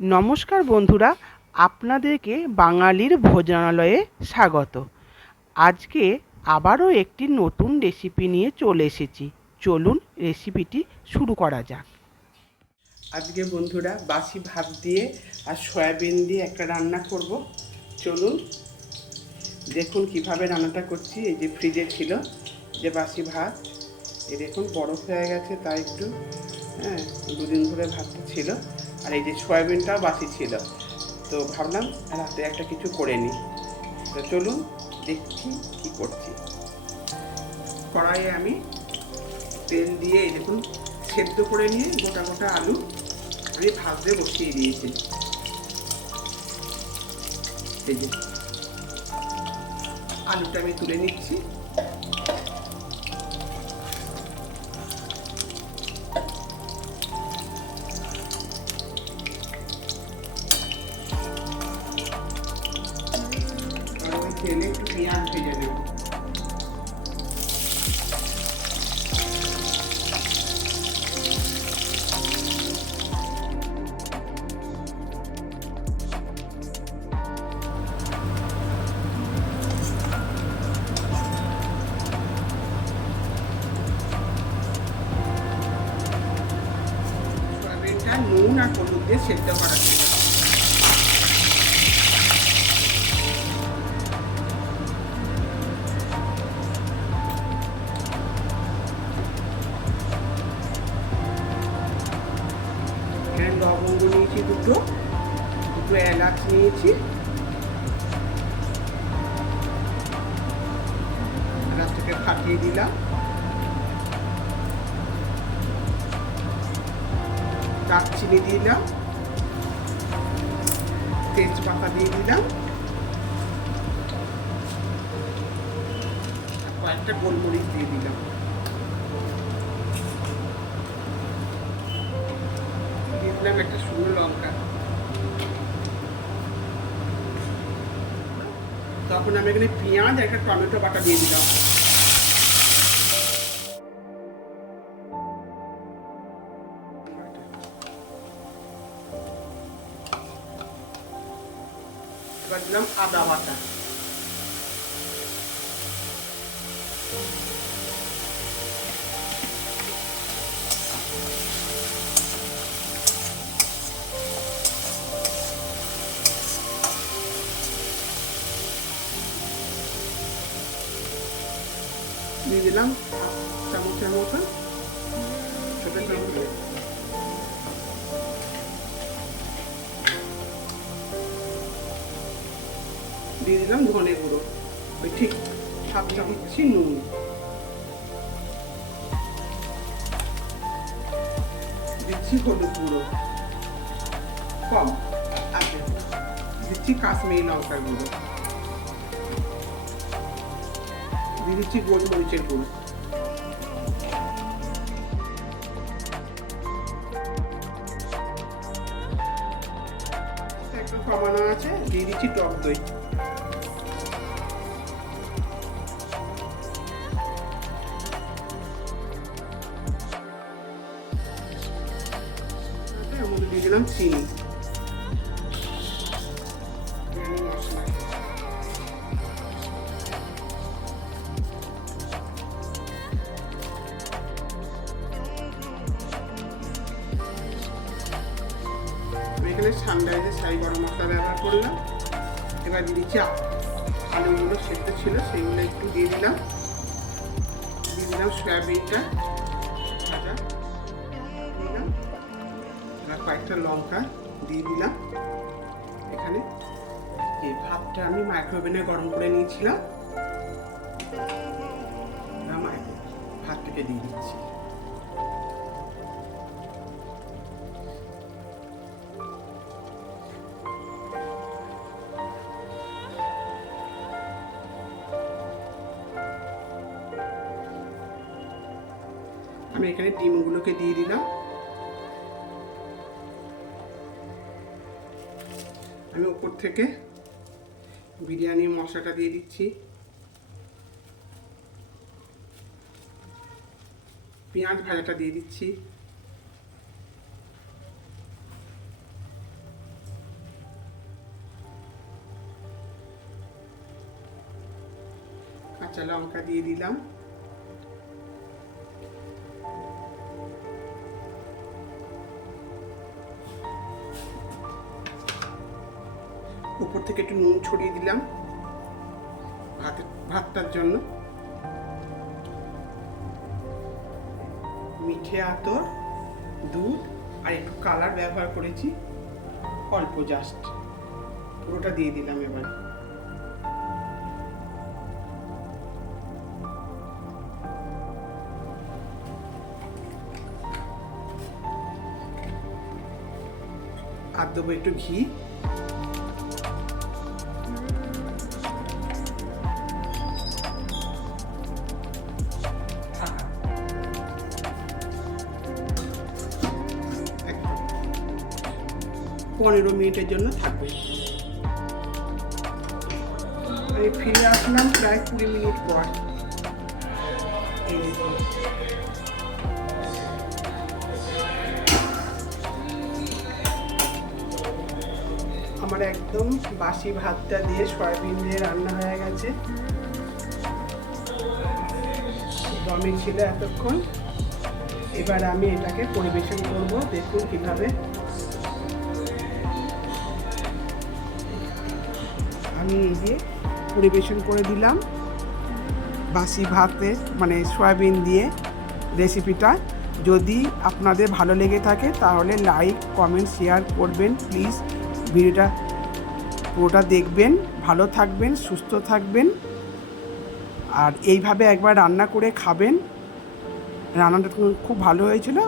নমস্কার বন্ধুরা, আপনাদেরকে বাঙালির ভোজনালয়ে স্বাগত। আজকে আবারও একটি নতুন রেসিপি নিয়ে চলে এসেছি। চলুন রেসিপিটি শুরু করা যাক। আজকে বন্ধুরা, বাসি ভাত দিয়ে আর সয়াবিন দিয়ে একটা রান্না করব। চলুন, দেখুন কীভাবে রান্নাটা করছি। এই যে ফ্রিজে ছিল যে বাসি ভাত। এই দেখুন, বরফ হয়ে গেছে, তাই একটু হ্যাঁ দুদিন ধরে ভাতটা ছিল, আর এই যে সয়াবিনটাও বাসি ছিল। তো ভাবলাম রাতে একটা কিছু করে নিই। তো চলুন দেখছি কি করছি। কড়াইয়ে আমি তেল দিয়ে এই দেখুন, সেদ্ধ করে নিয়ে গোটা গোটা আলু আমি ভাজতে বসিয়ে দিয়েছি। এই যে, আলুটা আমি তুলে নিচ্ছি। ওই তেলে একটু পেঁয়াজ ভেজে দেবো নিয়েছি দুটো। দুটো এলাচ নিয়েছি। এলাচটাকে ফাটিয়ে দিলাম। দারচিনি দিলাম। তেজপাতা দিয়ে দিলাম। কয়েকটা গোলমরিচ দিয়ে দিলাম। দিয়ে দিলাম একটা শুকনো লঙ্কা তখন আমি এখানে পেঁয়াজ আর একটা টমেটো বাটা দিয়ে দিলাম এবার দিলাম আদা বাটা দিয়ে দিলাম চামচের মতন ছোট চামচ। দিয়ে দিলাম ধনে গুঁড়ো। ওই ঠিক সাত চামচি নুন। দিচ্ছি হলুদ গুঁড়ো। কম। আচ্ছা। দিচ্ছি কাশ্মীরি লঙ্কার গুঁড়ো। দিয়ে দিচ্ছি গোলমরিচের গুঁড়ো কমানো আছে দিয়ে দিচ্ছি টক দই। দিয়ে দিলাম চিনি। এখানে সানরাইজের সাই গরম মশলা ব্যবহার করলাম, এবার দিচ্ছি আলুগুলো সেদ্ধ ছিল সেইগুলো একটু দিয়ে দিলাম। দিয়ে দিলাম সয়াবিনটা এবার কয়েকটা লঙ্কা দিয়ে দিলাম। এখানে এই ভাতটা আমি মাইক্রোওভেনে গরম করে নিয়েছিলাম ভাতটাকে দিয়ে দিচ্ছি। আমি এখানে ডিমগুলোকে দিয়ে দিলাম। আমি উপর থেকে বিরিয়ানি মশলাটা দিয়ে দিচ্ছি। পেঁয়াজ ভাজাটা দিয়ে দিচ্ছি। কাঁচা লঙ্কা দিয়ে দিলাম। উপর থেকে একটু নুন ছড়িয়ে দিলাম ভাতের ভাতটার জন্য। মিঠে আতর, দুধ আর একটু কালার ব্যবহার করেছি, অল্প জাস্ট পুরোটা দিয়ে দিলাম এবার। আর দেবো একটু ঘি। পনেরো মিনিটের জন্য থাকবে। আমি ফিরে আসলাম প্রায় কুড়ি মিনিট পর। আমার একদম বাসি ভাতটা দিয়ে সয়াবিন দিয়ে রান্না হয়ে গেছে। দমে ছিল এতক্ষণ। এবার আমি এটাকে পরিবেশন করব, দেখুন কীভাবে আমি এই যে পরিবেশন করে দিলাম। বাসি ভাতে মানে সয়াবিন দিয়ে রেসিপিটা। যদি আপনাদের ভালো লেগে থাকে, তাহলে লাইক, কমেন্ট, শেয়ার করবেন, প্লিজ। ভিডিওটা পুরোটা দেখবেন, ভালো থাকবেন, সুস্থ থাকবেন। আর এইভাবে একবার রান্না করে খাবেন। রান্নাটা খুব ভালো হয়েছিল।